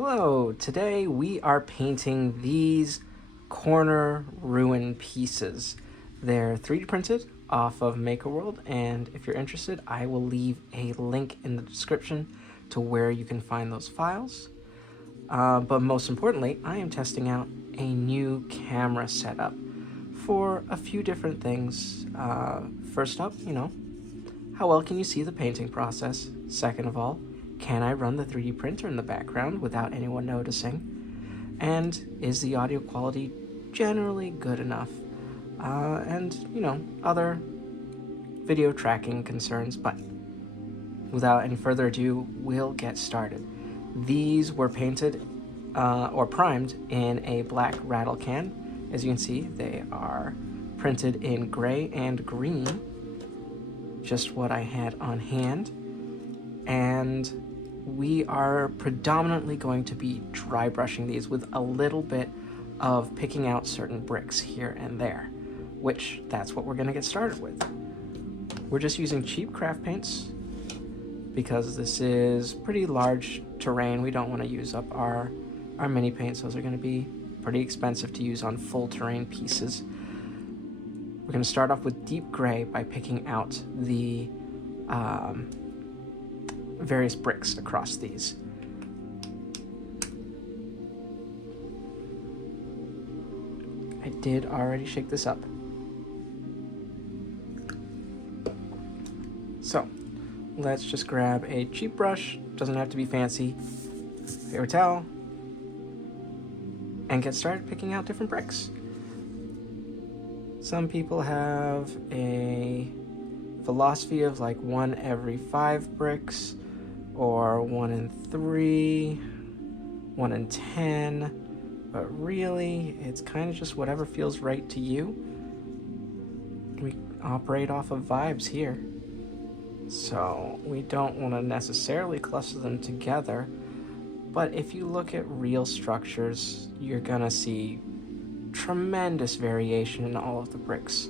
Hello, today we are painting these corner ruin pieces. They're 3D printed off of MakerWorld, and if you're interested, I will leave a link in the description to where you can find those files. But most importantly, I am testing out a new camera setup for a few different things. First up, how well can you see the painting process? Second of all, can I run the 3D printer in the background without anyone noticing? And is the audio quality generally good enough? And other video tracking concerns, but without any further ado, we'll get started. These were painted or primed in a black rattle can. As you can see, they are printed in gray and green, just what I had on hand. And we are predominantly going to be dry brushing these with a little bit of picking out certain bricks here and there, which that's what we're going to get started with. We're just using cheap craft paints because this is pretty large terrain. We don't want to use up our mini paints. Those are going to be pretty expensive to use on full terrain pieces. We're going to start off with deep gray by picking out the various bricks across these. I did already shake this up. So let's just grab a cheap brush, doesn't have to be fancy, paper towel, and get started picking out different bricks. Some people have a philosophy of like 1 every 5 bricks, or 1 in 3, 1 in 10, but really it's kind of just whatever feels right to you. We operate off of vibes here, so we don't want to necessarily cluster them together, but if you look at real structures, you're gonna see tremendous variation in all of the bricks.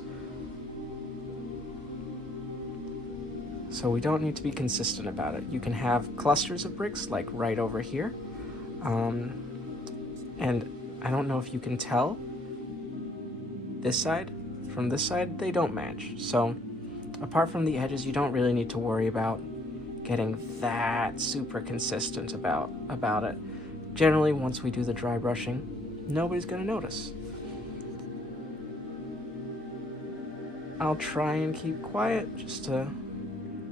So we don't need to be consistent about it. You can have clusters of bricks like right over here. And I don't know if you can tell this side from this side, they don't match. So apart from the edges, you don't really need to worry about getting that super consistent about it. Generally, once we do the dry brushing, nobody's gonna notice. I'll try and keep quiet just to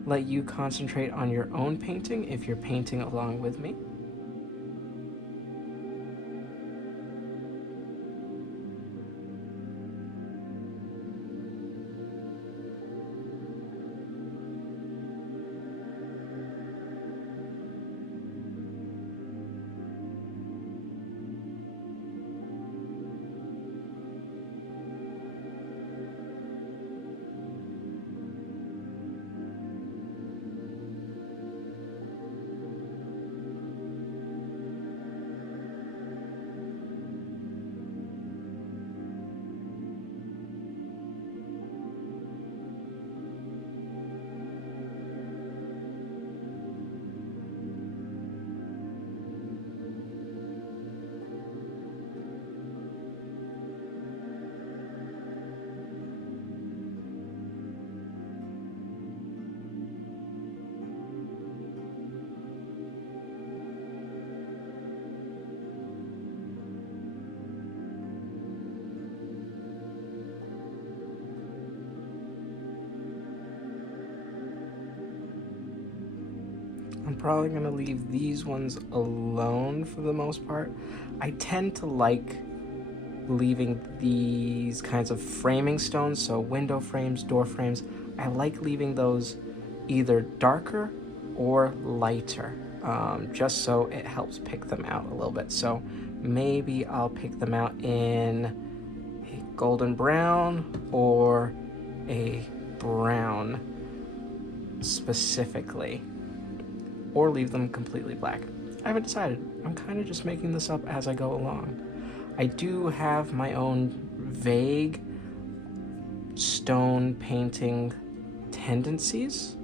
let you concentrate on your own painting if you're painting along with me. I'm probably gonna leave these ones alone for the most part. I tend to like leaving these kinds of framing stones, so window frames, door frames, I like leaving those either darker or lighter, just so it helps pick them out a little bit. So maybe I'll pick them out in a golden brown or a brown specifically, or leave them completely black. I haven't decided. I'm kind of just making this up as I go along. I do have my own vague stone painting tendencies,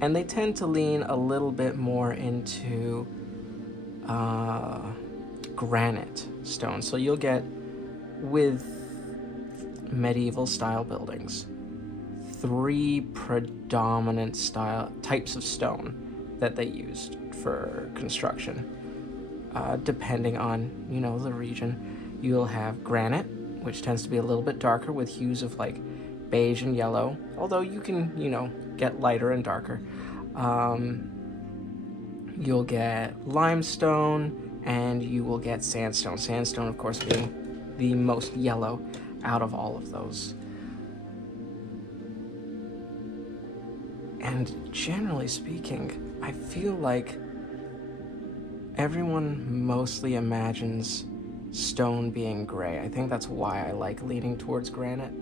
And they tend to lean a little bit more into granite stone. So you'll get, with medieval style buildings, 3 predominant types of stone that they used for construction. Depending on, the region, you'll have granite, which tends to be a little bit darker with hues of like beige and yellow, although you can, get lighter and darker. You'll get limestone, and you will get sandstone. Sandstone, of course, being the most yellow out of all of those. And generally speaking, I feel like everyone mostly imagines stone being gray. I think that's why I like leaning towards granite.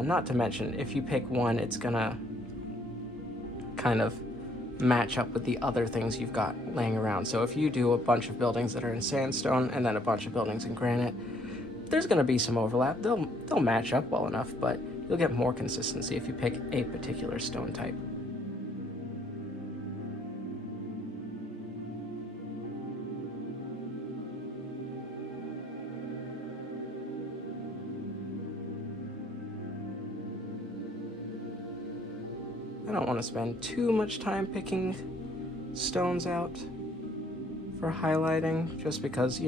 Not to mention, if you pick one, it's gonna kind of match up with the other things you've got laying around. So if you do a bunch of buildings that are in sandstone and then a bunch of buildings in granite, there's gonna be some overlap. They'll match up well enough, but you'll get more consistency if you pick a particular stone type. I don't want to spend too much time picking stones out for highlighting, just because,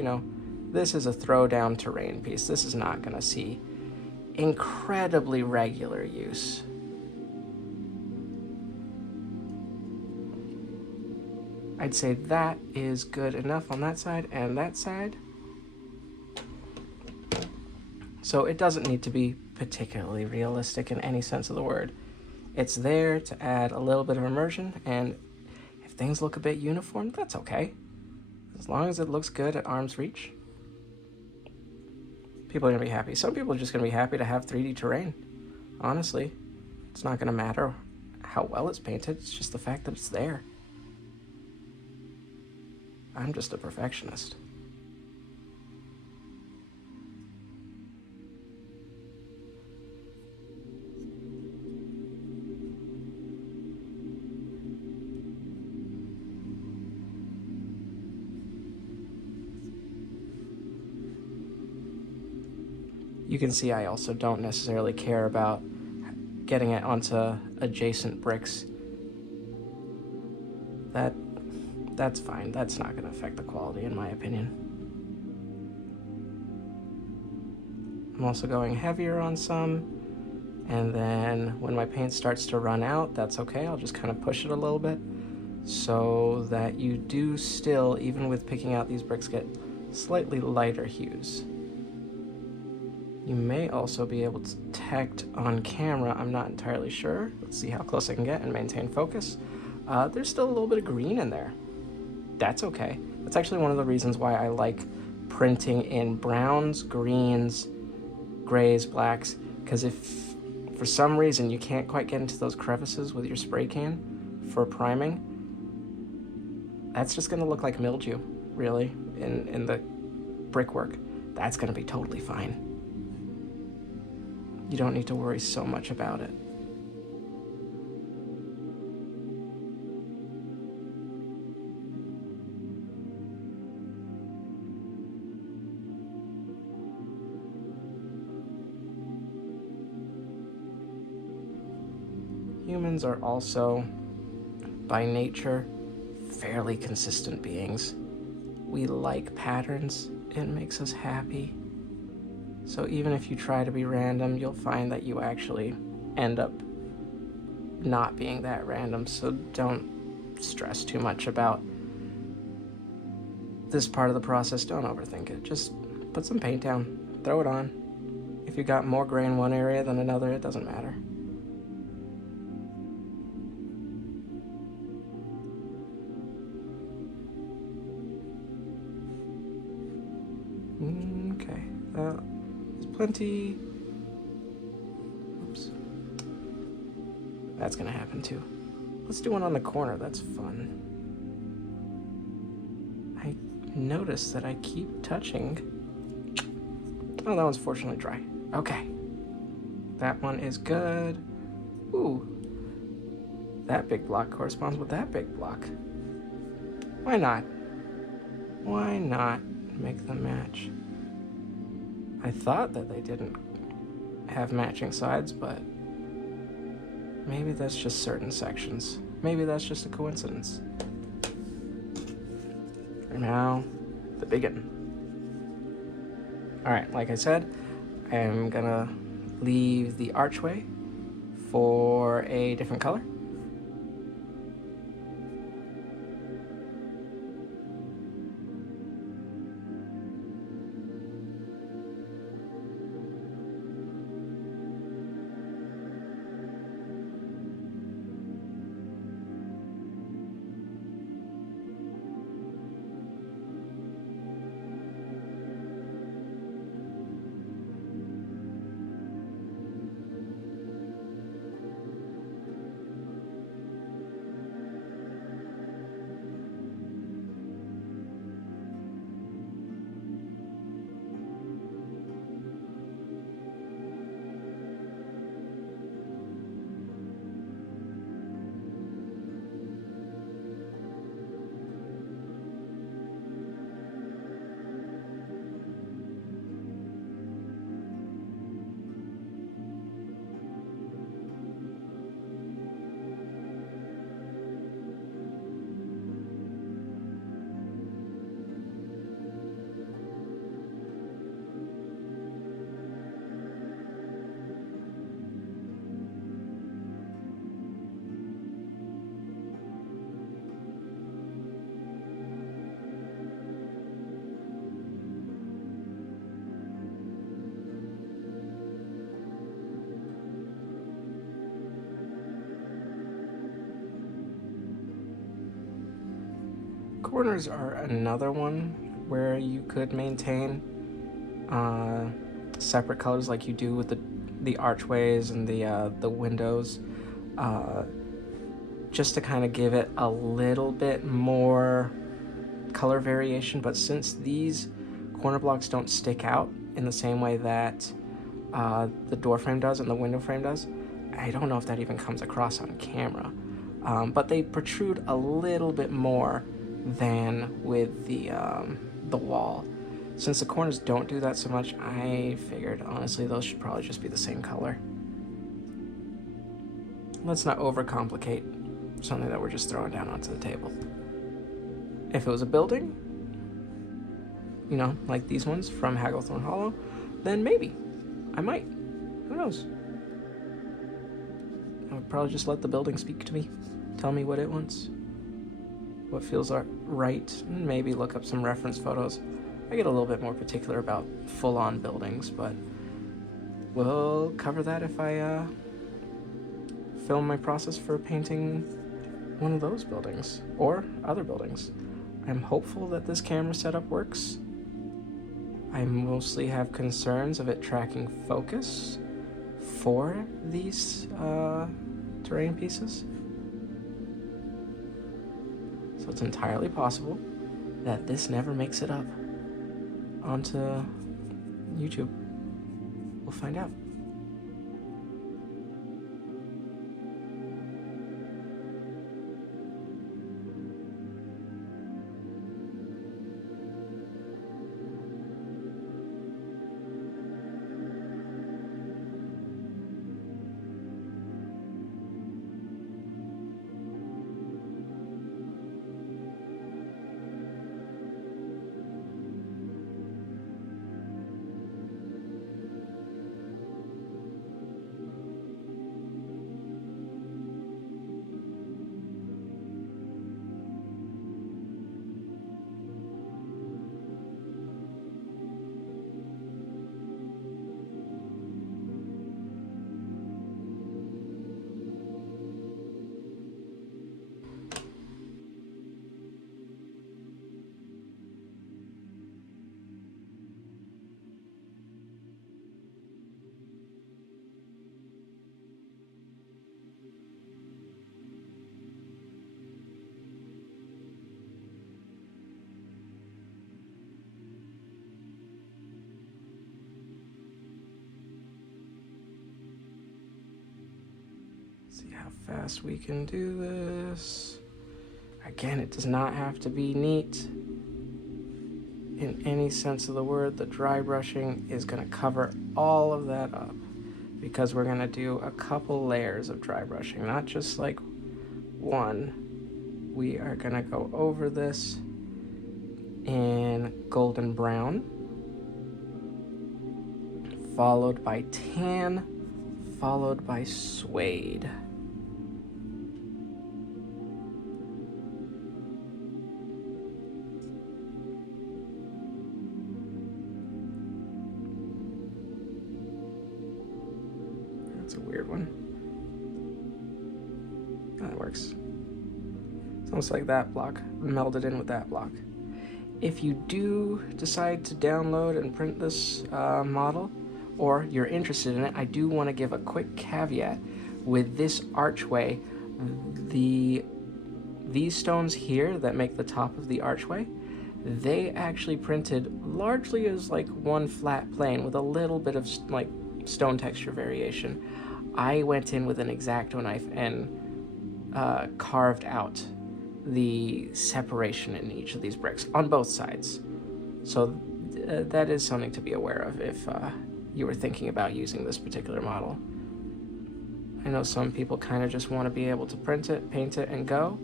this is a throwdown terrain piece. This is not going to see incredibly regular use. I'd say that is good enough on that side and that side. So it doesn't need to be particularly realistic in any sense of the word. It's there to add a little bit of immersion, and if things look a bit uniform, that's okay. As long as it looks good at arm's reach, people are going to be happy. Some people are just going to be happy to have 3D terrain. Honestly, it's not going to matter how well it's painted. It's just the fact that it's there. I'm just a perfectionist. You can see I also don't necessarily care about getting it onto adjacent bricks. That's fine. That's not going to affect the quality, in my opinion. I'm also going heavier on some, and then when my paint starts to run out, that's okay. I'll just kind of push it a little bit so that you do still, even with picking out these bricks, get slightly lighter hues. You may also be able to detect on camera, I'm not entirely sure. Let's see how close I can get and maintain focus. There's still a little bit of green in there. That's okay. That's actually one of the reasons why I like printing in browns, greens, grays, blacks, because if for some reason you can't quite get into those crevices with your spray can for priming, that's just going to look like mildew, really, in the brickwork. That's going to be totally fine. You don't need to worry so much about it. Humans are also, by nature, fairly consistent beings. We like patterns. It makes us happy. So even if you try to be random, you'll find that you actually end up not being that random. So don't stress too much about this part of the process. Don't overthink it. Just put some paint down, throw it on. If you got more gray in one area than another, it doesn't matter. Okay, there's plenty. Oops. That's gonna happen too. Let's do one on the corner, that's fun. I notice that I keep touching. Oh, that one's fortunately dry. Okay. That one is good. Ooh. That big block corresponds with that big block. Why not? Why not make them match? I thought that they didn't have matching sides, but maybe that's just certain sections. Maybe that's just a coincidence. For now, the begin. Alright, like I said, I am gonna leave the archway for a different color. Corners are another one where you could maintain separate colors like you do with the archways and the windows, just to kind of give it a little bit more color variation. But since these corner blocks don't stick out in the same way that the door frame does and the window frame does, I don't know if that even comes across on camera, but they protrude a little bit more than with the wall. Since the corners don't do that so much, I figured honestly those should probably just be the same color. Let's not overcomplicate something that we're just throwing down onto the table. If it was a building, you know, like these ones from Hagglethorn Hollow, then maybe I might. Who knows? I would probably just let the building speak to me, tell me what it wants, what feels right, and maybe look up some reference photos. I get a little bit more particular about full-on buildings, but we'll cover that if I film my process for painting one of those buildings or other buildings. I'm hopeful that this camera setup works. I mostly have concerns of it tracking focus for these terrain pieces. So it's entirely possible that this never makes it up onto YouTube. We'll find out. See how fast we can do this. Again, it does not have to be neat in any sense of the word. The dry brushing is going to cover all of that up because we're going to do a couple layers of dry brushing, not just like one. We are going to go over this in golden brown, followed by tan, followed by suede. That's a weird one. That works. It's almost like that block melded in with that block. If you do decide to download and print this model, or you're interested in it, I do want to give a quick caveat. With this archway, these stones here that make the top of the archway, they actually printed largely as like one flat plane with a little bit of like stone texture variation. I went in with an X-Acto knife and carved out the separation in each of these bricks on both sides. So that is something to be aware of if you were thinking about using this particular model. I know some people kind of just want to be able to print it, paint it, and go.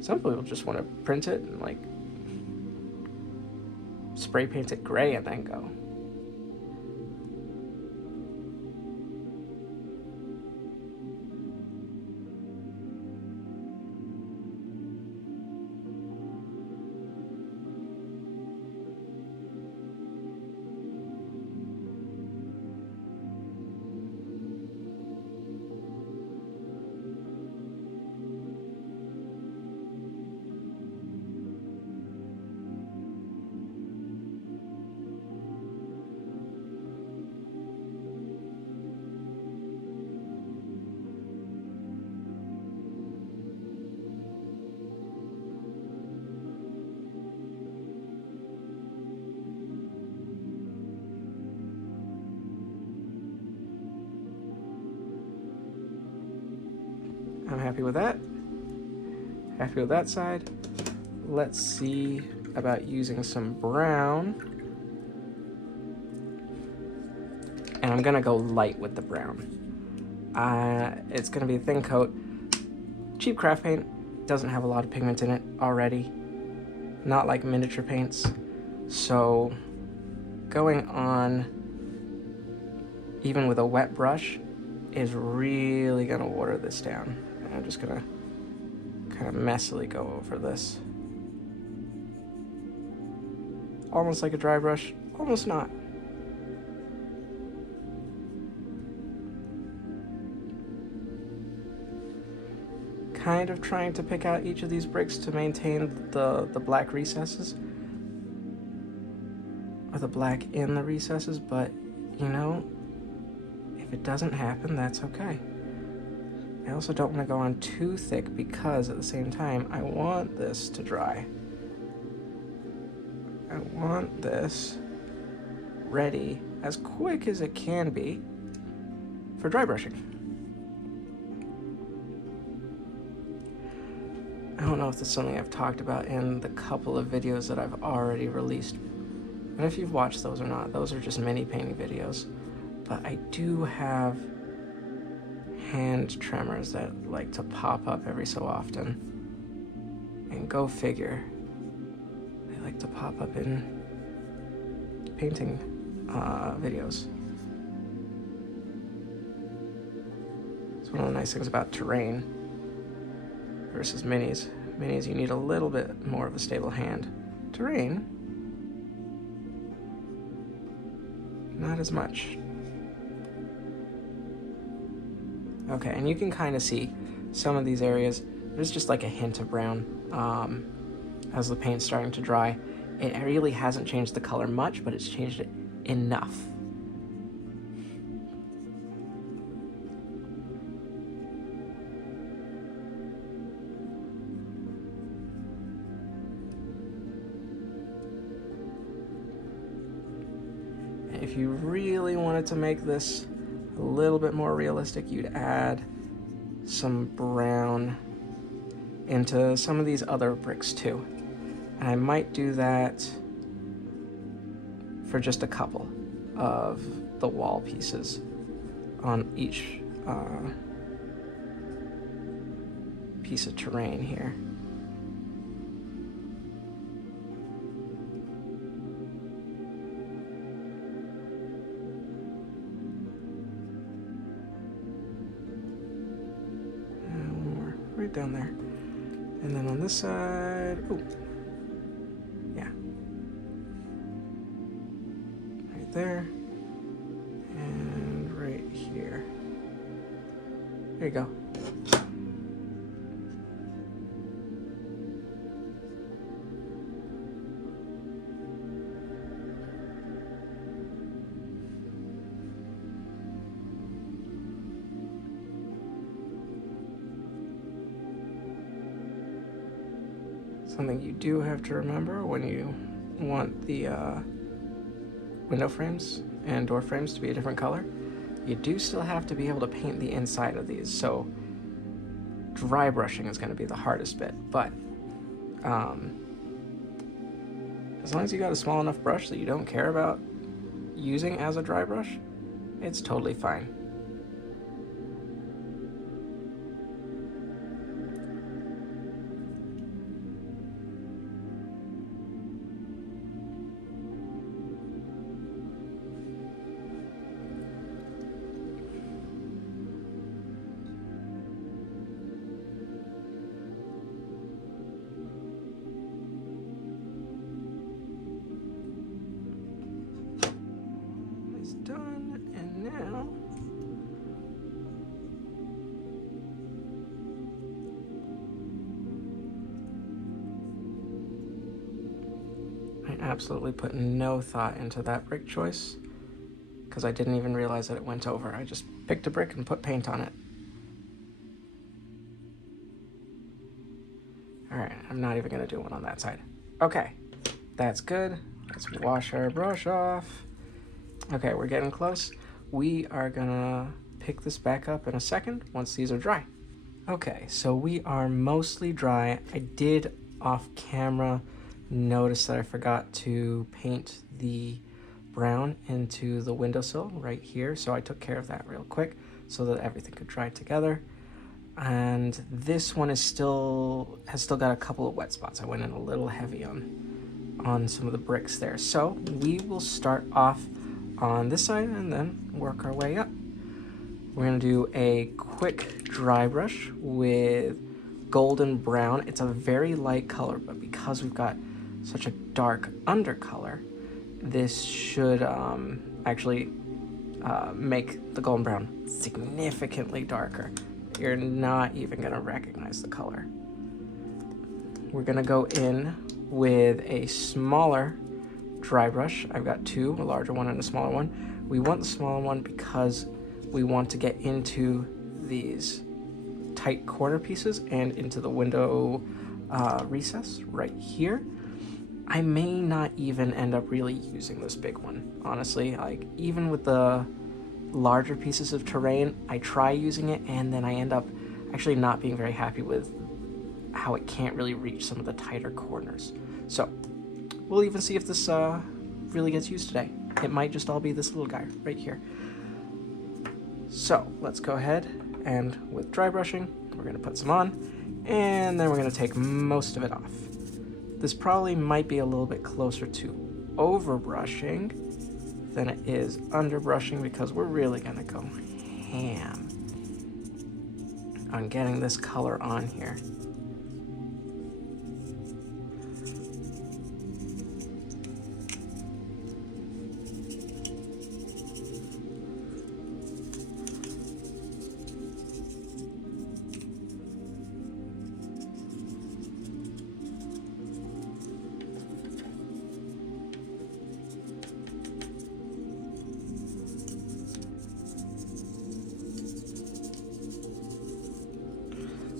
Some people just want to print it and like spray paint it gray and then go. I'm happy with that. Happy with that side. Let's see about using some brown. And I'm gonna go light with the brown. It's gonna be a thin coat. Cheap craft paint, doesn't have a lot of pigment in it already. Not like miniature paints. So going on, even with a wet brush, is really gonna water this down. And I'm just gonna kind of messily go over this. Almost like a dry brush, almost not. Kind of trying to pick out each of these bricks to maintain the black recesses. Or the black in the recesses, but you know, if it doesn't happen, that's okay. I also don't want to go on too thick because at the same time, I want this to dry. I want this ready as quick as it can be for dry brushing. I don't know if that's something I've talked about in the couple of videos that I've already released. And if you've watched those or not, those are just mini painting videos. But I do have hand tremors that like to pop up every so often. And go figure, they like to pop up in painting videos. It's one of the nice things about terrain versus minis. Minis, you need a little bit more of a stable hand. Terrain, not as much. Okay, and you can kind of see some of these areas. There's just like a hint of brown as the paint's starting to dry. It really hasn't changed the color much, but it's changed it enough. If you really wanted to make this a little bit more realistic, you'd add some brown into some of these other bricks too. And I might do that for just a couple of the wall pieces on each piece of terrain here. And one more right down there. And then on this side, ooh, yeah, right there, and right here. There you go. Something you do have to remember when you want the window frames and door frames to be a different color, you do still have to be able to paint the inside of these. So dry brushing is going to be the hardest bit, but as long as you got a small enough brush that you don't care about using as a dry brush, it's totally fine. Done, and now I absolutely put no thought into that brick choice because I didn't even realize that it went over. I just picked a brick and put paint on it. Alright, I'm not even going to do one on that side. Okay, that's good. Let's wash our brush off. Okay, we're getting close. We are gonna pick this back up in a second once these are dry. Okay, so we are mostly dry. I did off camera notice that I forgot to paint the brown into the windowsill right here. So I took care of that real quick so that everything could dry together. And this one has still got a couple of wet spots. I went in a little heavy on some of the bricks there. So we will start off on this side and then work our way up. We're going to do a quick dry brush with golden brown. It's a very light color, but because we've got such a dark undercolor, this should actually make the golden brown significantly darker. You're not even going to recognize the color. We're going to go in with a smaller dry brush. I've got two, a larger one and a smaller one. We want the smaller one because we want to get into these tight corner pieces and into the window recess right here. I may not even end up really using this big one, honestly. Like, even with the larger pieces of terrain, I try using it and then I end up actually not being very happy with how it can't really reach some of the tighter corners. So we'll even see if this really gets used today. It might just all be this little guy right here. So let's go ahead and with dry brushing, we're going to put some on and then we're going to take most of it off. This probably might be a little bit closer to over brushing than it is under brushing because we're really going to go ham on getting this color on here.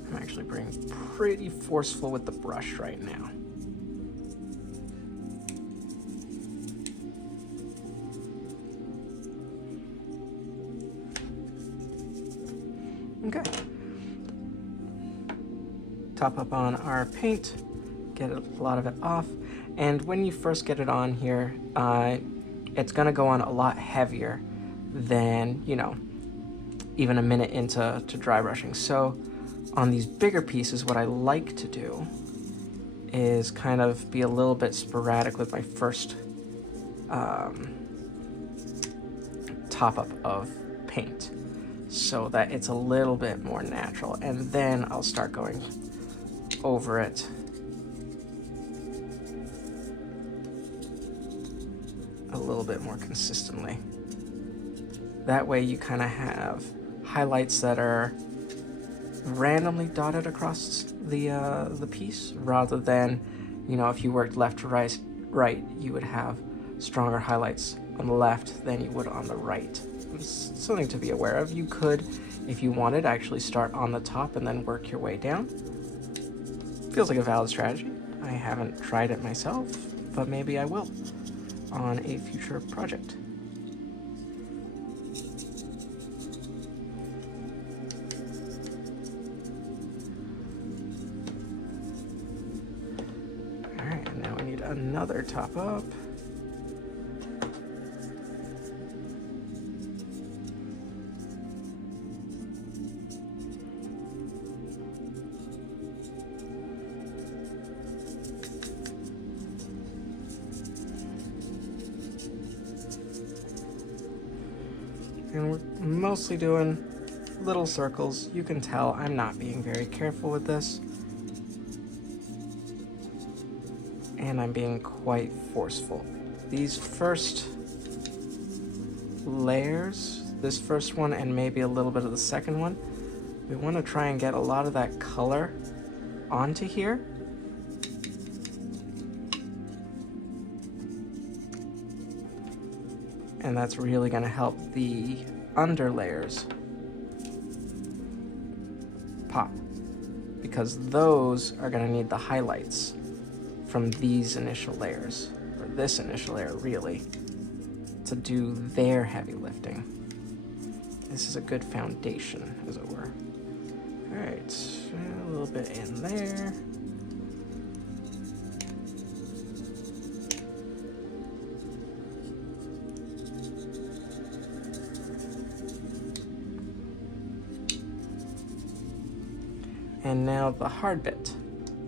I'm actually being pretty forceful with the brush right now. Okay, top up on our paint, get a lot of it off, and when you first get it on here, it's going to go on a lot heavier than, you know, even a minute into dry brushing. So on these bigger pieces, what I like to do is kind of be a little bit sporadic with my first top up of paint, so that it's a little bit more natural, and then I'll start going over it a little bit more consistently. That way you kind of have highlights that are randomly dotted across the piece, rather than, you know, if you worked left to right, you would have stronger highlights on the left than you would on the right. It's something to be aware of. You could, if you wanted, actually start on the top and then work your way down. Feels like a valid strategy. I haven't tried it myself, but maybe I will on a future project. Alright, and now we need another top up. And we're mostly doing little circles. You can tell I'm not being very careful with this, and I'm being quite forceful. These first layers, this first one and maybe a little bit of the second one, we want to try and get a lot of that color onto here. And that's really going to help the under layers pop, because those are going to need the highlights from these initial layers, or this initial layer really, to do their heavy lifting. This is a good foundation, as it were. All right, a little bit in there. And now the hard bit,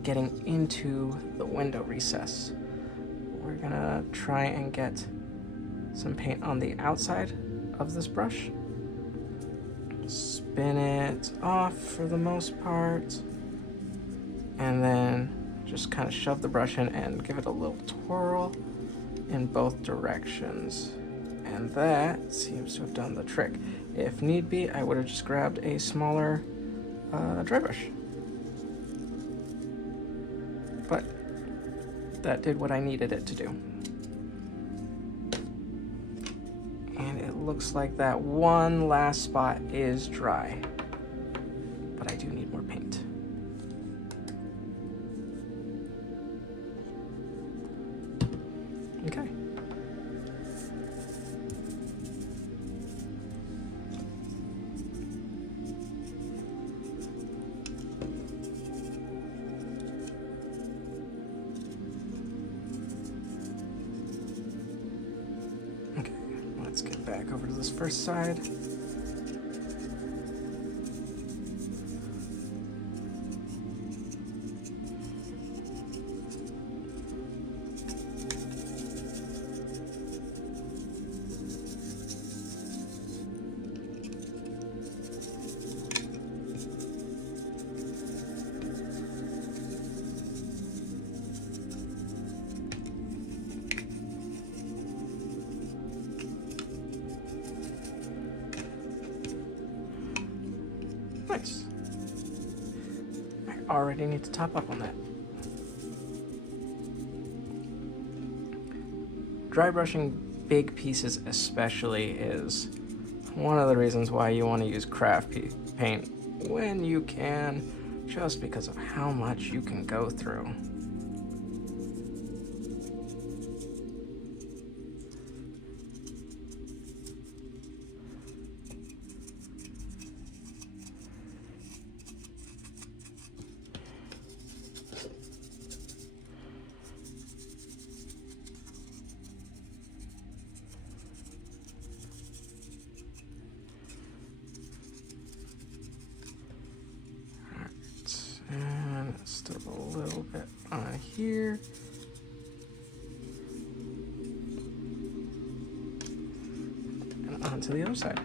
getting into the window recess. We're gonna try and get some paint on the outside of this brush. Spin it off for the most part, and then just kind of shove the brush in and give it a little twirl in both directions. And that seems to have done the trick. If need be, I would have just grabbed a smaller dry brush. But that did what I needed it to do. And it looks like that one last spot is dry, but I do need more paint. Okay. Let's get back over to this first side. Nice. I already need to top up on that. Dry brushing big pieces especially is one of the reasons why you want to use craft paint when you can, just because of how much you can go through. Still a little bit on here. And onto the other side.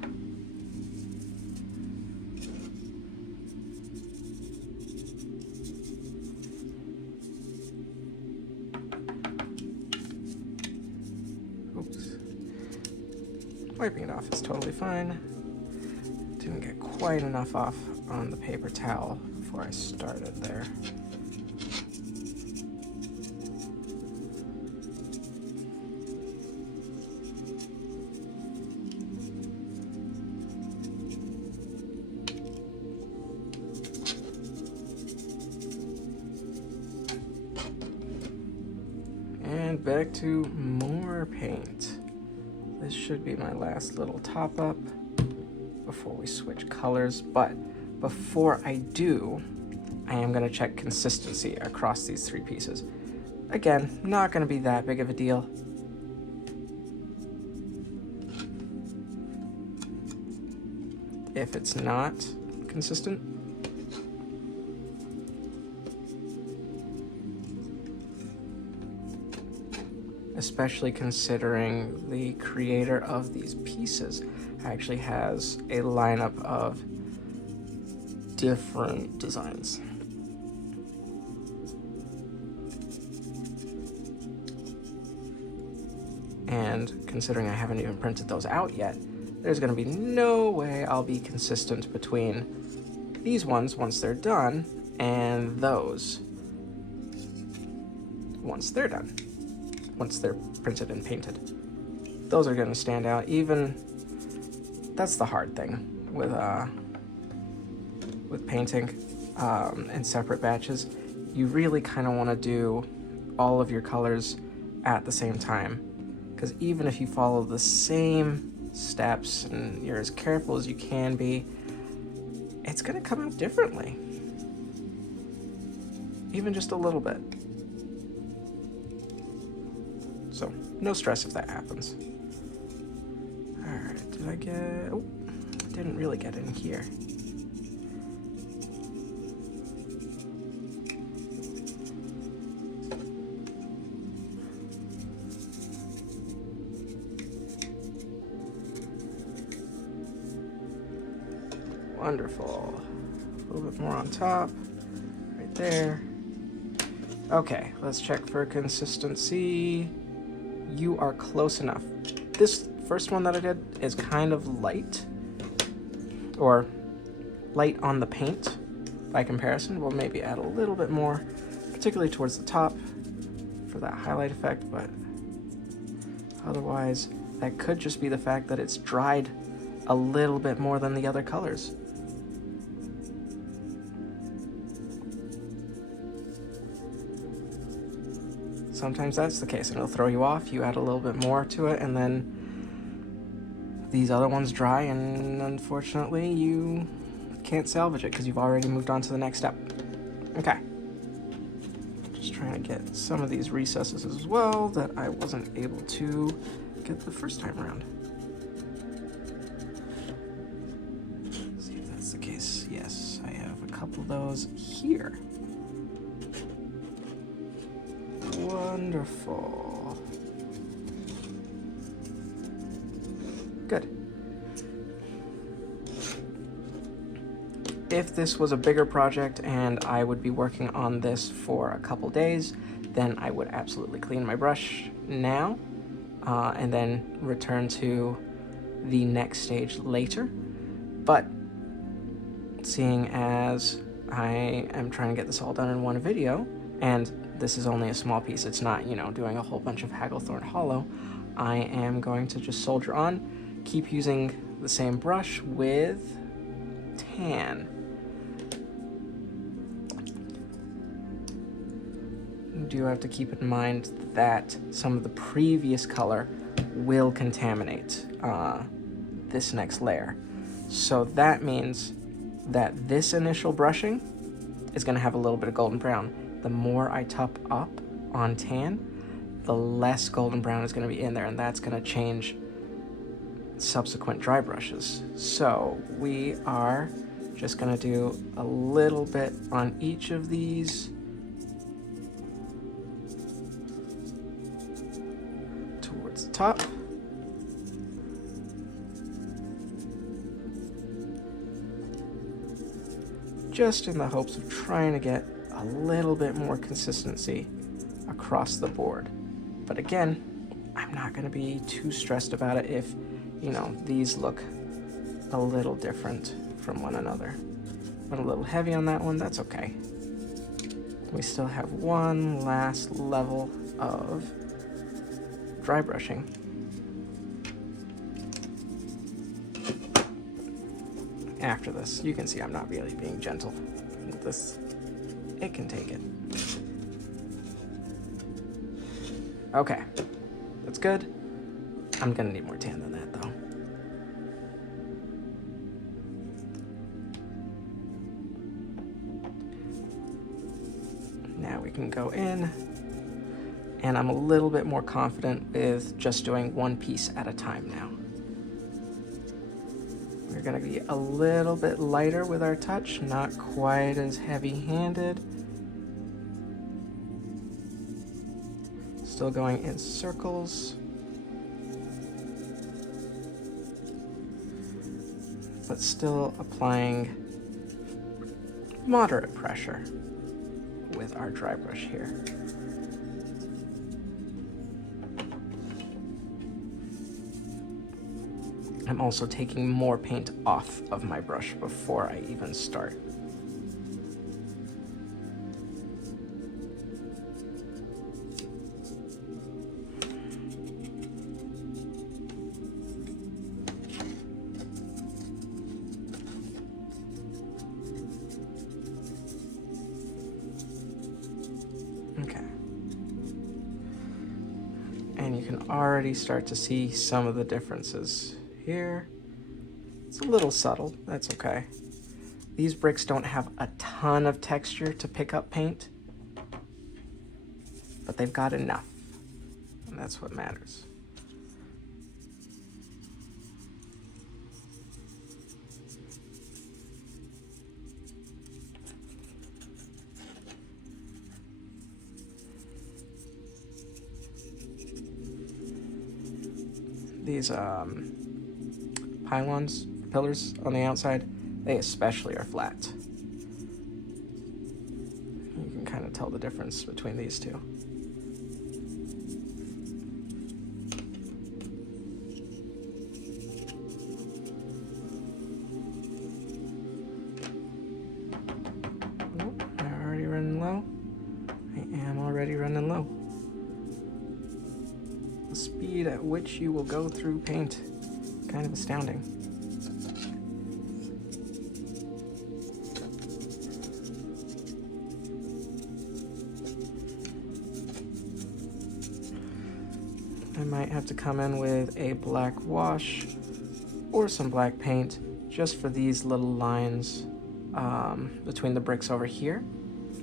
Wiping it off is totally fine. Didn't get quite enough off on the paper towel before I started there. And back to more paint. This should be my last little top up before we switch colors, but before I do, I am going to check consistency across these three pieces. Again, not going to be that big of a deal. If it's not consistent, especially considering the creator of these pieces actually has a lineup of different designs. And considering I haven't even printed those out yet, there's going to be no way I'll be consistent between these ones once they're done and those once they're done. Once they're printed and painted. Those are going to stand out. Even that's the hard thing with painting in separate batches. You really kind of want to do all of your colors at the same time, because even if you follow the same steps and you're as careful as you can be, it's going to come out differently, even just a little bit. So, no stress if that happens. Alright, did I get... Oh, didn't really get in here. Wonderful. A little bit more on top. Right there. Okay, let's check for consistency. You are close enough. This first one that I did is kind of light, or light on the paint by comparison. We'll maybe add a little bit more, particularly towards the top for that highlight effect, but otherwise that could just be the fact that it's dried a little bit more than the other colors. Sometimes that's the case, and it'll throw you off. You add a little bit more to it, and then these other ones dry, and unfortunately you can't salvage it because you've already moved on to the next step. Okay. Just trying to get some of these recesses as well that I wasn't able to get the first time around. Let's see if that's the case. Yes, I have a couple of those here. Wonderful. Good. If this was a bigger project and I would be working on this for a couple days, then I would absolutely clean my brush now and then return to the next stage later. But seeing as I am trying to get this all done in one video, and this is only a small piece, it's not, you know, doing a whole bunch of Hagglethorn Hollow, I am going to just soldier on, keep using the same brush with tan. You do have to keep in mind that some of the previous color will contaminate this next layer. So that means that this initial brushing is going to have a little bit of golden brown. The more I top up on tan, the less golden brown is going to be in there, and that's going to change subsequent dry brushes. So we are Just gonna do a little bit on each of these. Towards the top. Just in the hopes of trying to get a little bit more consistency across the board. But again, I'm not going to be too stressed about it if, you know, these look a little different from one another. Went a little heavy on that one, that's okay. We still have one last level of dry brushing. After this, you can see I'm not really being gentle with this. It can take it. Okay, that's good. I'm gonna need more tan than that though. Now we can go in, and I'm a little bit more confident with just doing one piece at a time now. We're gonna be a little bit lighter with our touch, not quite as heavy-handed. Still going in circles. But still applying moderate pressure with our dry brush here. I'm also taking more paint off of my brush before I even start. Okay. And you can already start to see some of the differences. Here, it's a little subtle, that's okay. These bricks don't have a ton of texture to pick up paint, but they've got enough, and that's what matters. These pylons, pillars on the outside, they especially are flat. You can kind of tell the difference between these two. Oh, I'm already running low. I am already running low. The speed at which you will go through paint, kind of astounding. I might have to come in with a black wash or some black paint just for these little lines between the bricks over here,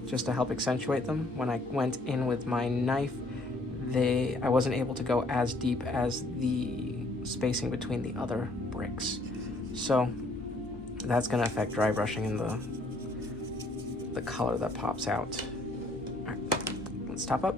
just to help accentuate them. When I went in with my knife, I wasn't able to go as deep as the spacing between the other bricks. So that's going to affect dry brushing and the color that pops out. All right, let's top up.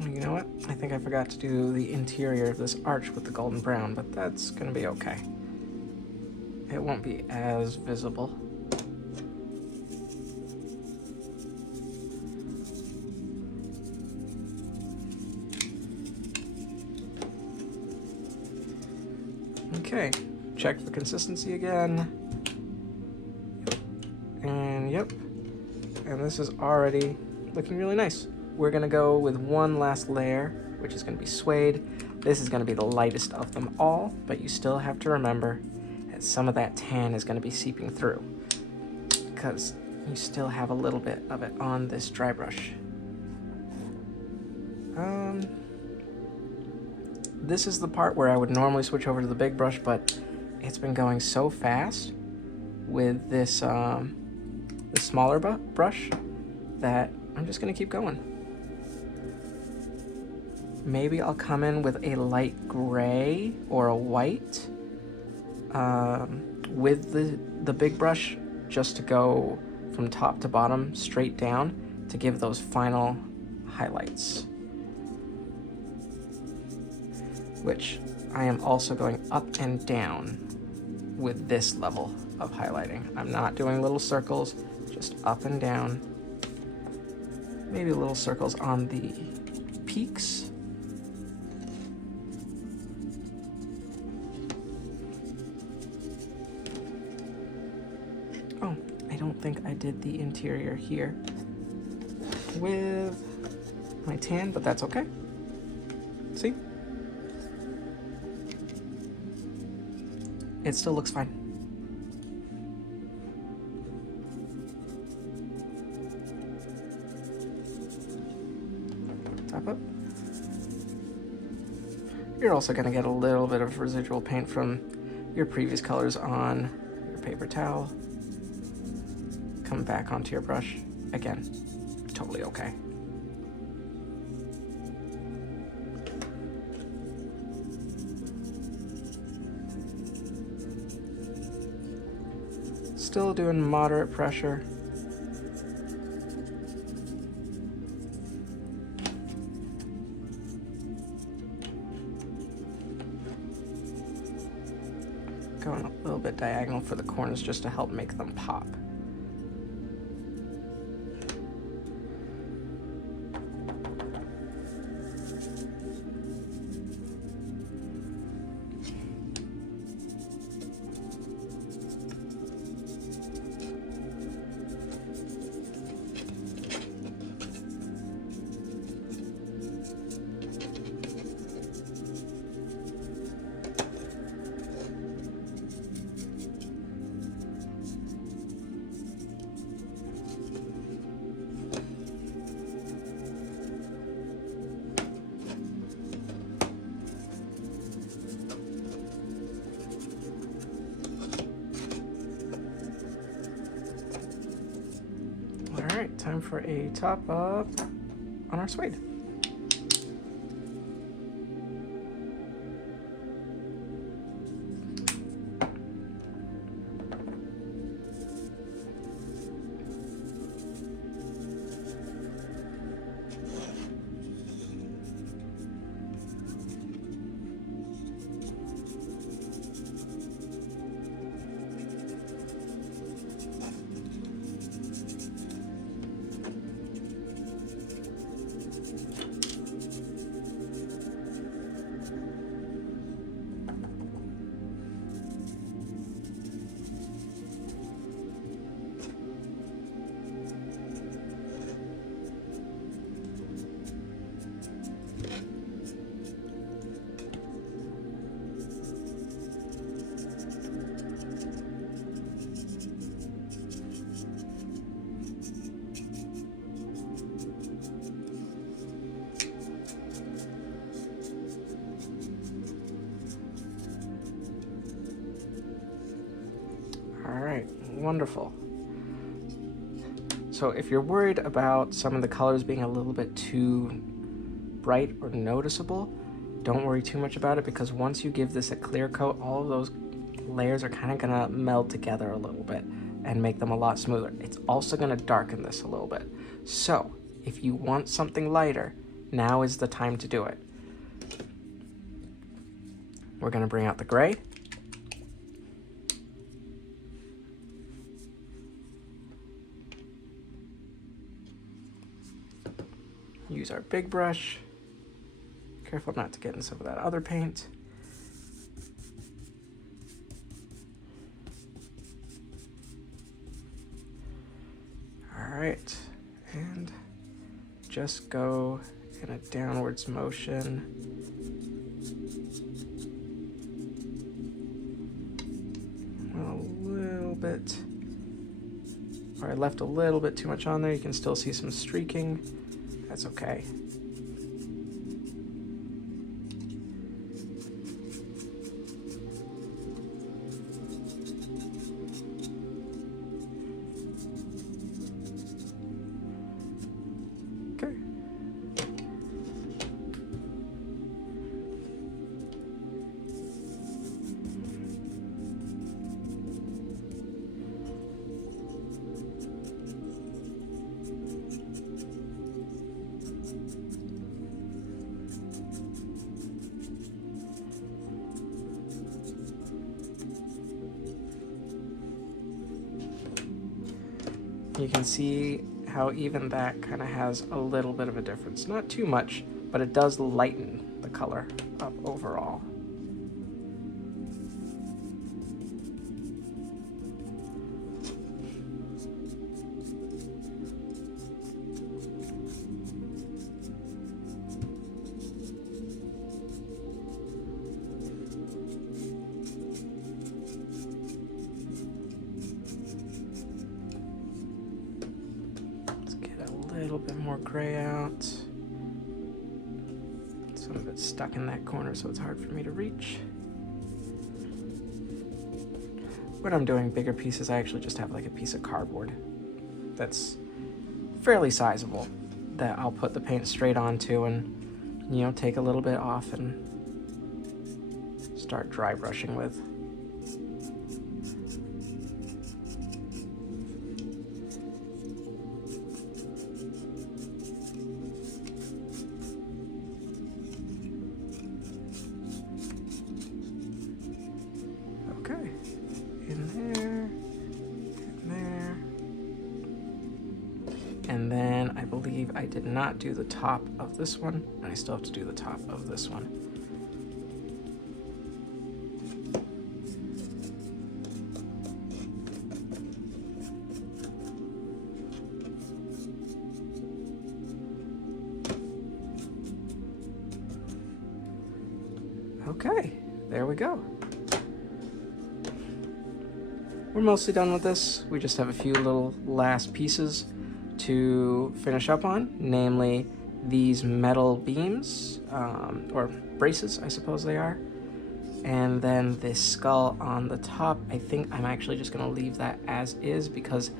You know what? I think I forgot to do the interior of this arch with the golden brown, but that's gonna be okay. It won't be as visible. Okay, check for consistency again. And yep, and this is already looking really nice. We're gonna go with one last layer, which is gonna be suede. This is gonna be the lightest of them all, but you still have to remember that some of that tan is gonna be seeping through because you still have a little bit of it on this dry brush. This is the part where I would normally switch over to the big brush, but it's been going so fast with this this smaller brush that I'm just gonna keep going. Maybe I'll come in with a light gray or a white with the big brush, just to go from top to bottom straight down to give those final highlights, which I am also going up and down with this level of highlighting. I'm not doing little circles, just up and down. Maybe little circles on the peaks. Oh, I don't think I did the interior here with my tan, but that's okay. See? It still looks fine. Top up. You're also going to get a little bit of residual paint from your previous colors on your paper towel. Come back onto your brush. Again, totally okay. Still doing moderate pressure. Going a little bit diagonal for the corners just to help make them pop. Alright, time for a top up on our suede. Wonderful. So if you're worried about some of the colors being a little bit too bright or noticeable, don't worry too much about it, because once you give this a clear coat, all of those layers are kind of going to meld together a little bit and make them a lot smoother. It's also going to darken this a little bit. So if you want something lighter, now is the time to do it. We're going to bring out the gray. Use our big brush. Careful not to get in some of that other paint. right, and just go in a downwards motion. A little bit, or I left a little bit too much on there. You can still see some streaking. That's okay. Okay. You can see how even that kind of has a little bit of a difference. Not too much, but it does lighten the color up overall. A little bit more gray out. Some of it's stuck in that corner, so it's hard for me to reach. When I'm doing bigger pieces, I actually just have like a piece of cardboard that's fairly sizable that I'll put the paint straight onto and, you know, take a little bit off and start dry brushing with. Okay, in there, and then I believe I did not do the top of this one, and I still have to do the top of this one. Okay, there we go. We're mostly done with this. We just have a few little last pieces to finish up on, namely these metal beams, or braces, I suppose they are. And then this skull on the top, I think I'm actually just gonna leave that as is because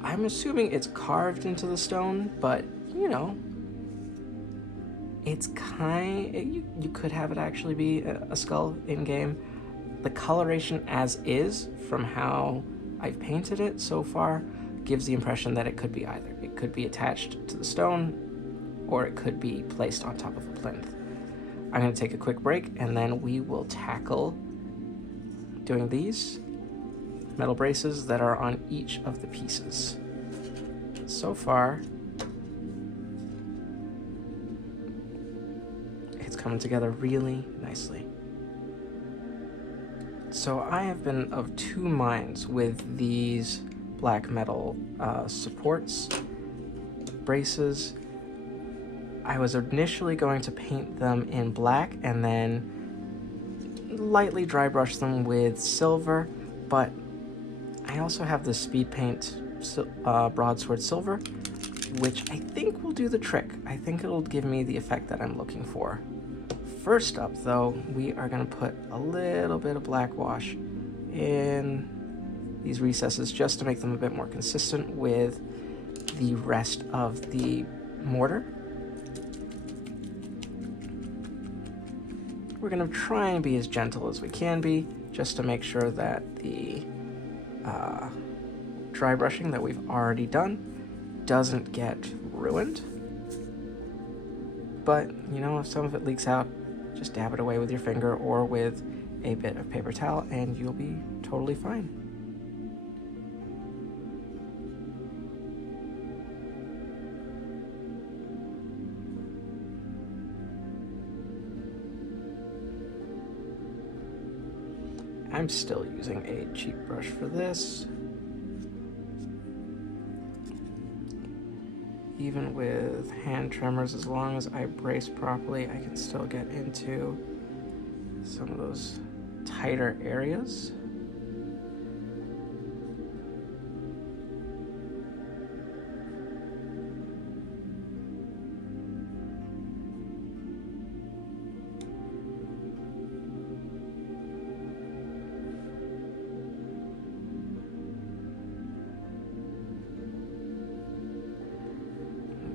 I'm assuming it's carved into the stone, but you know, it's you could have it actually be a skull in game. The coloration as is, from how I've painted it so far, gives the impression that it could be either. It could be attached to the stone, or it could be placed on top of a plinth. I'm going to take a quick break, and then we will tackle doing these metal braces that are on each of the pieces. So far, it's coming together really nicely. So I have been of two minds with these black metal supports, braces. I was initially going to paint them in black and then lightly dry brush them with silver, but I also have the speed paint broadsword silver, which I think will do the trick. I think it'll give me the effect that I'm looking for. First up, though, we are going to put a little bit of black wash in these recesses just to make them a bit more consistent with the rest of the mortar. We're going to try and be as gentle as we can be, just to make sure that the dry brushing that we've already done doesn't get ruined. But, you know, if some of it leaks out, just dab it away with your finger or with a bit of paper towel and you'll be totally fine. I'm still using a cheap brush for this. even with hand tremors, as long as I brace properly, I can still get into some of those tighter areas.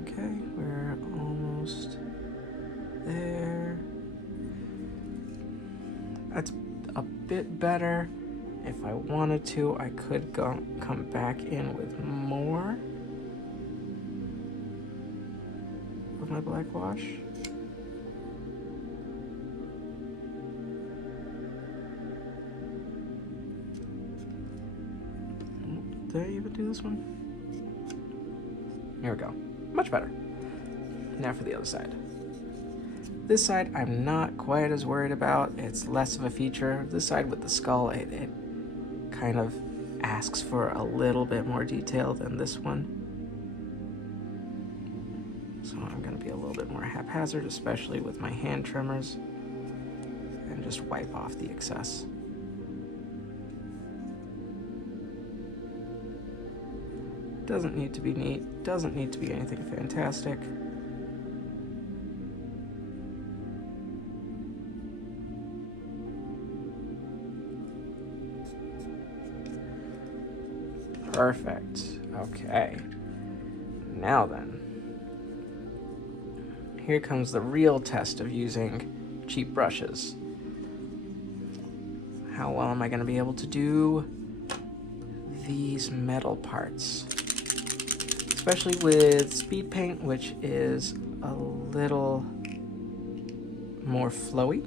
Okay, we're almost there. That's a bit better. If I wanted to, I could come back in with more of my black wash. Did I even do this one? Here we go. Much better. Now for the other side. This side I'm not quite as worried about. It's less of a feature. This side with the skull, it kind of asks for a little bit more detail than this one. So I'm going to be a little bit more haphazard, especially with my hand tremors, and just wipe off the excess. Doesn't need to be neat, doesn't need to be anything fantastic. Perfect. Okay. Now then. Here comes the real test of using cheap brushes. How well am I going to be able to do these metal parts? Especially with speed paint, which is a little more flowy.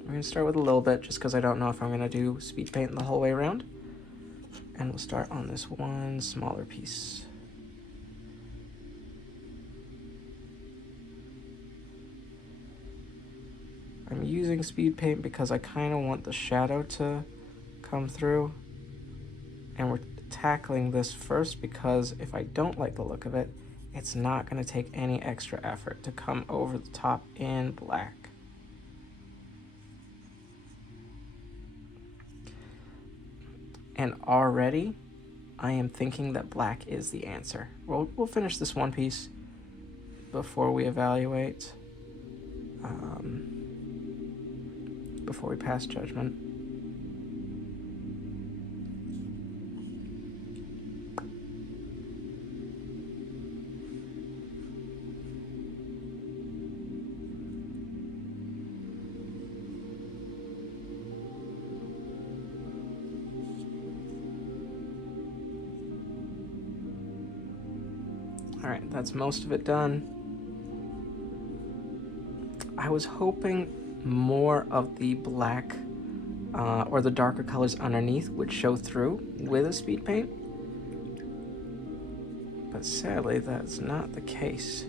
We're going to start with a little bit just because I don't know if I'm going to do speed paint the whole way around. And we'll start on this one smaller piece. I'm using speed paint because I kind of want the shadow to come through. And we're tackling this first because if I don't like the look of it, it's not going to take any extra effort to come over the top in black. And already, I am thinking that black is the answer. We'll finish this one piece before we evaluate, before we pass judgment. All right, that's most of it done. I was hoping more of the black or the darker colors underneath would show through with a speed paint, but sadly that's not the case.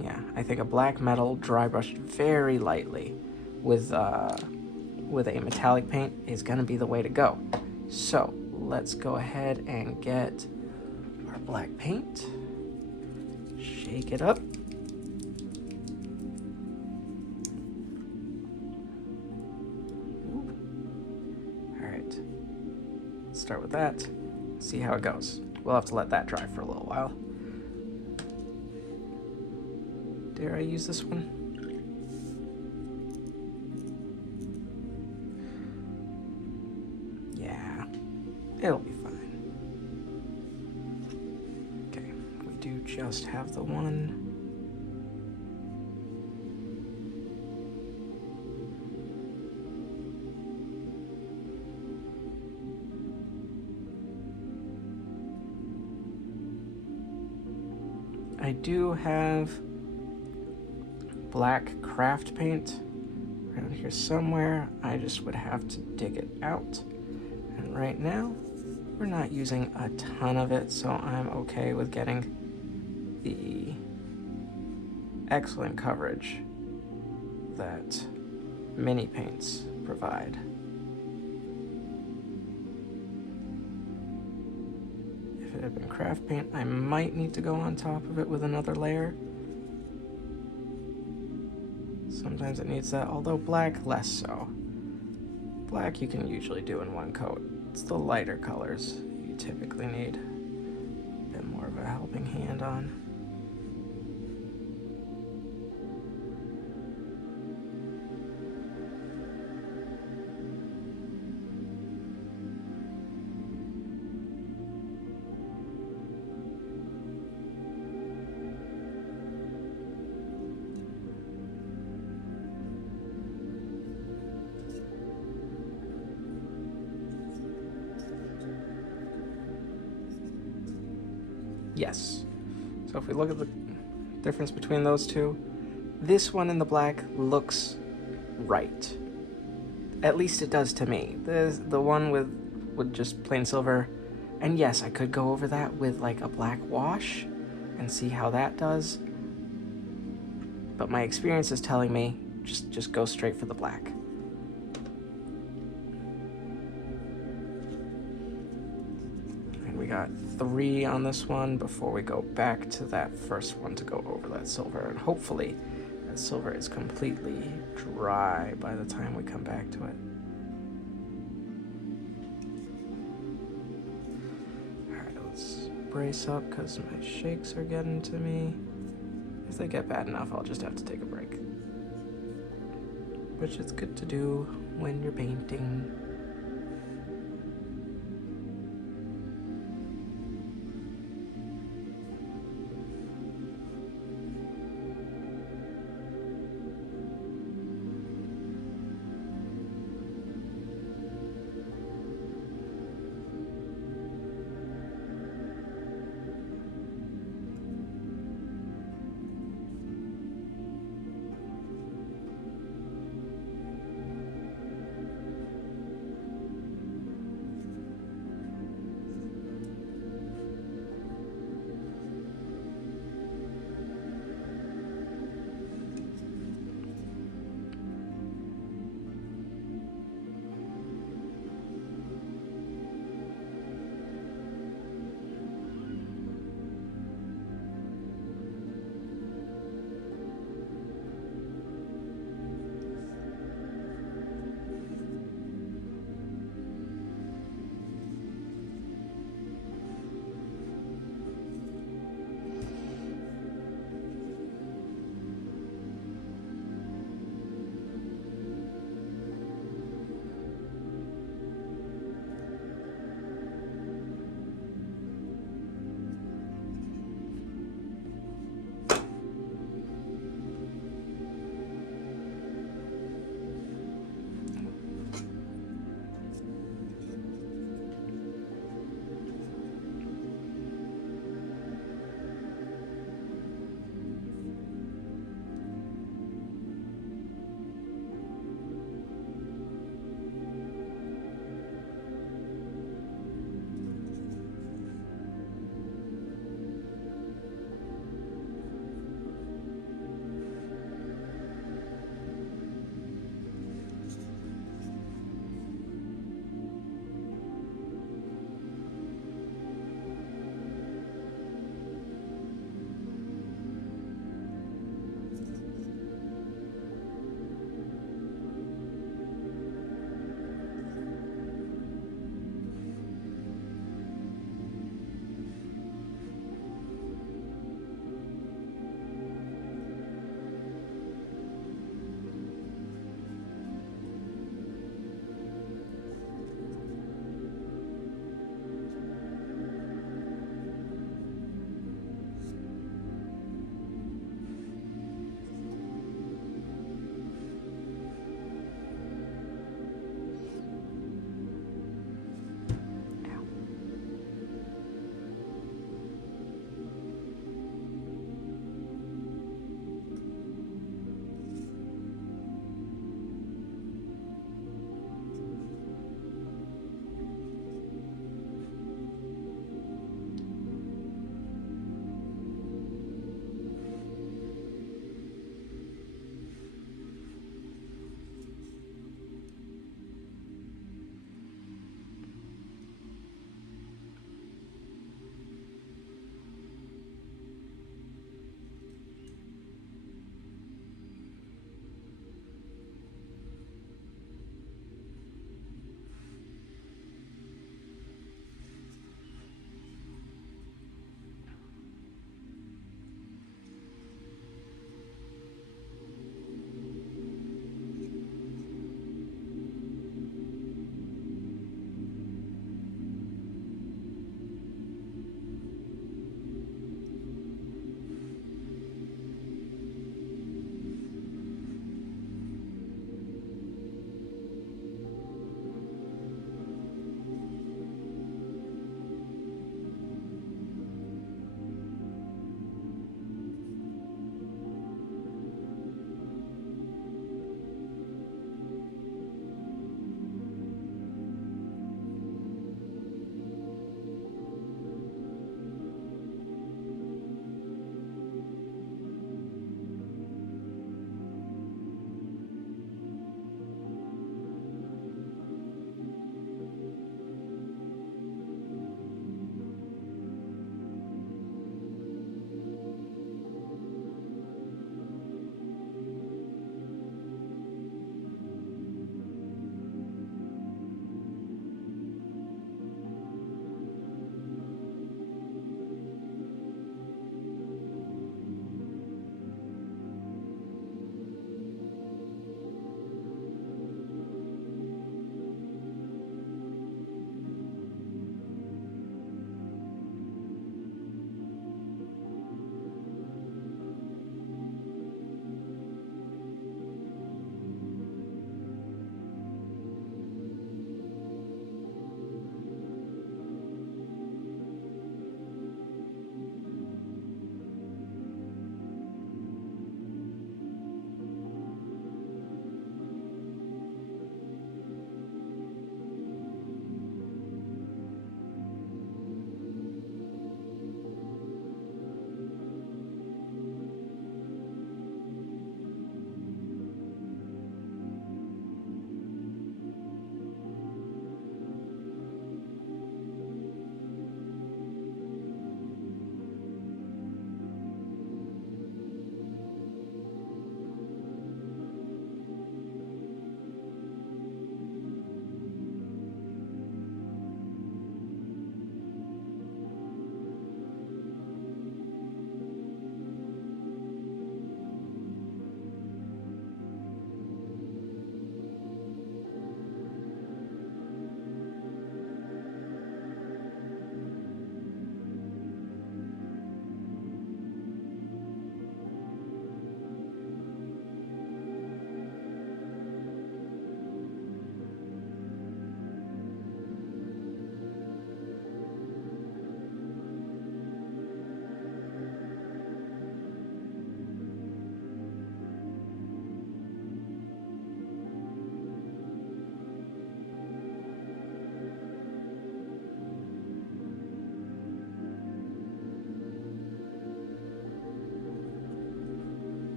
Yeah, I think a black metal dry brushed very lightly with a metallic paint is going to be the way to go. So let's go ahead and get our black paint. Shake it up. All right, let's start with that. See how it goes. We'll have to let that dry for a little while. Dare I use this one? It'll be fine. Okay, we do just have the one. I do have black craft paint around here somewhere. I just would have to dig it out. And right now, we're not using a ton of it, so I'm okay with getting the excellent coverage that mini paints provide. up in craft paint. I might need to go on top of it with another layer. Sometimes it needs that, although black, less so. Black you can usually do in one coat. It's the lighter colors you typically need a bit more of a helping hand on. Yes. So if we look at the difference between those two, this one in the black looks right. At least it does to me. The one with just plain silver, and yes, I could go over that with like a black wash and see how that does. But my experience is telling me just go straight for the black. We got 3 on this one before we go back to that first one to go over that silver, and hopefully that silver is completely dry by the time we come back to it. Alright, let's brace up because my shakes are getting to me. If they get bad enough, I'll just have to take a break, which is good to do when you're painting.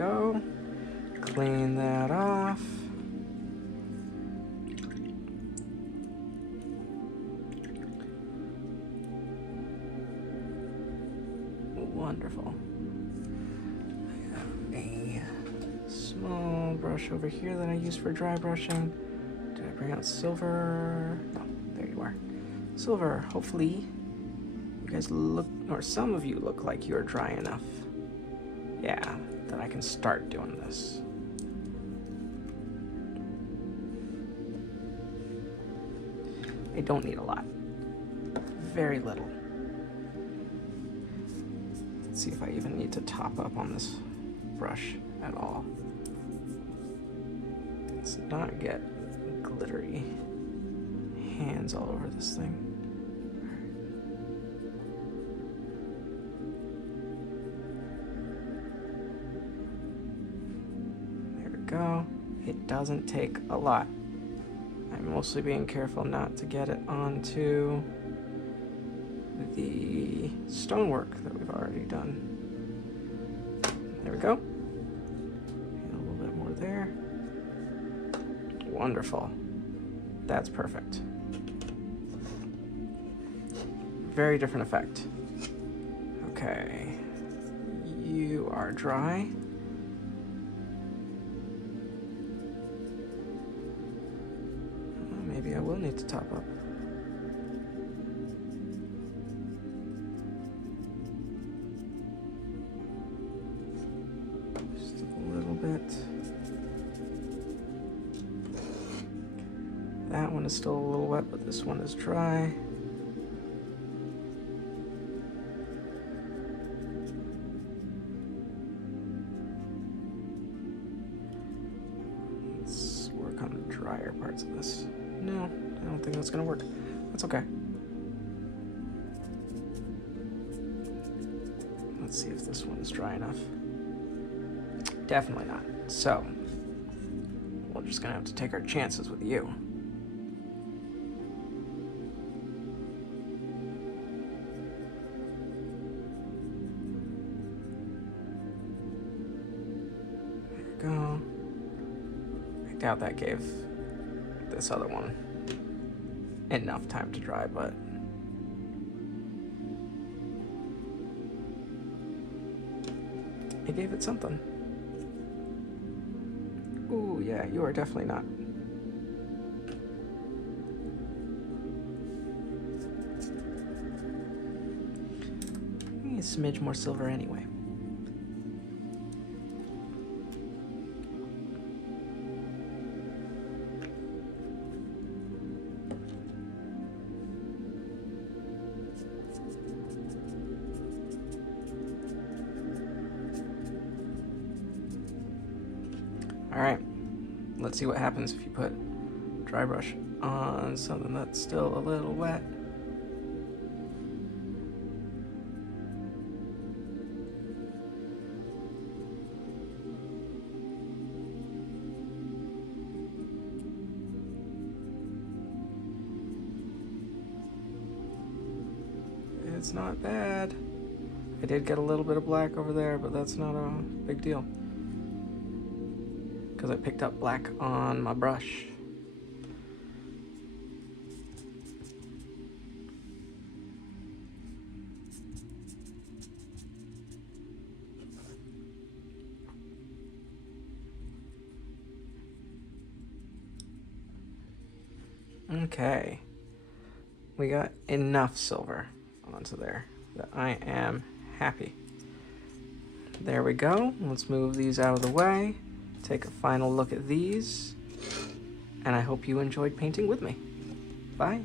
go. Clean that off. Wonderful. I have a small brush over here that I use for dry brushing. Did I bring out silver? No, there you are. Silver, hopefully you guys look, or some of you look like you're dry enough. Yeah, that I can start doing this. I don't need a lot. Very little. Let's see if I even need to top up on this brush at all. Let's not get glittery hands all over this thing. There we go. It doesn't take a lot. I'm mostly being careful not to get it onto the stonework that we've already done. There we go. And a little bit more there. Wonderful. That's perfect. Very different effect. Okay. You are dry. Maybe I will need to top up. Just a little bit. That one is still a little wet, but this one is dry. Let's work on the drier parts of this. No, I don't think that's gonna work. That's okay. Let's see if this one is dry enough. Definitely not. So, we're just gonna have to take our chances with you. There we go. I doubt that gave this other one enough time to dry, but it gave it something. Ooh, yeah, you are definitely not. Need a smidge more silver anyway. Alright, let's see what happens if you put dry brush on something that's still a little wet. It's not bad. I did get a little bit of black over there, but that's not a big deal, because I picked up black on my brush. Okay, we got enough silver onto there that I am happy. There we go. Let's move these out of the way. Take a final look at these, and I hope you enjoyed painting with me. Bye.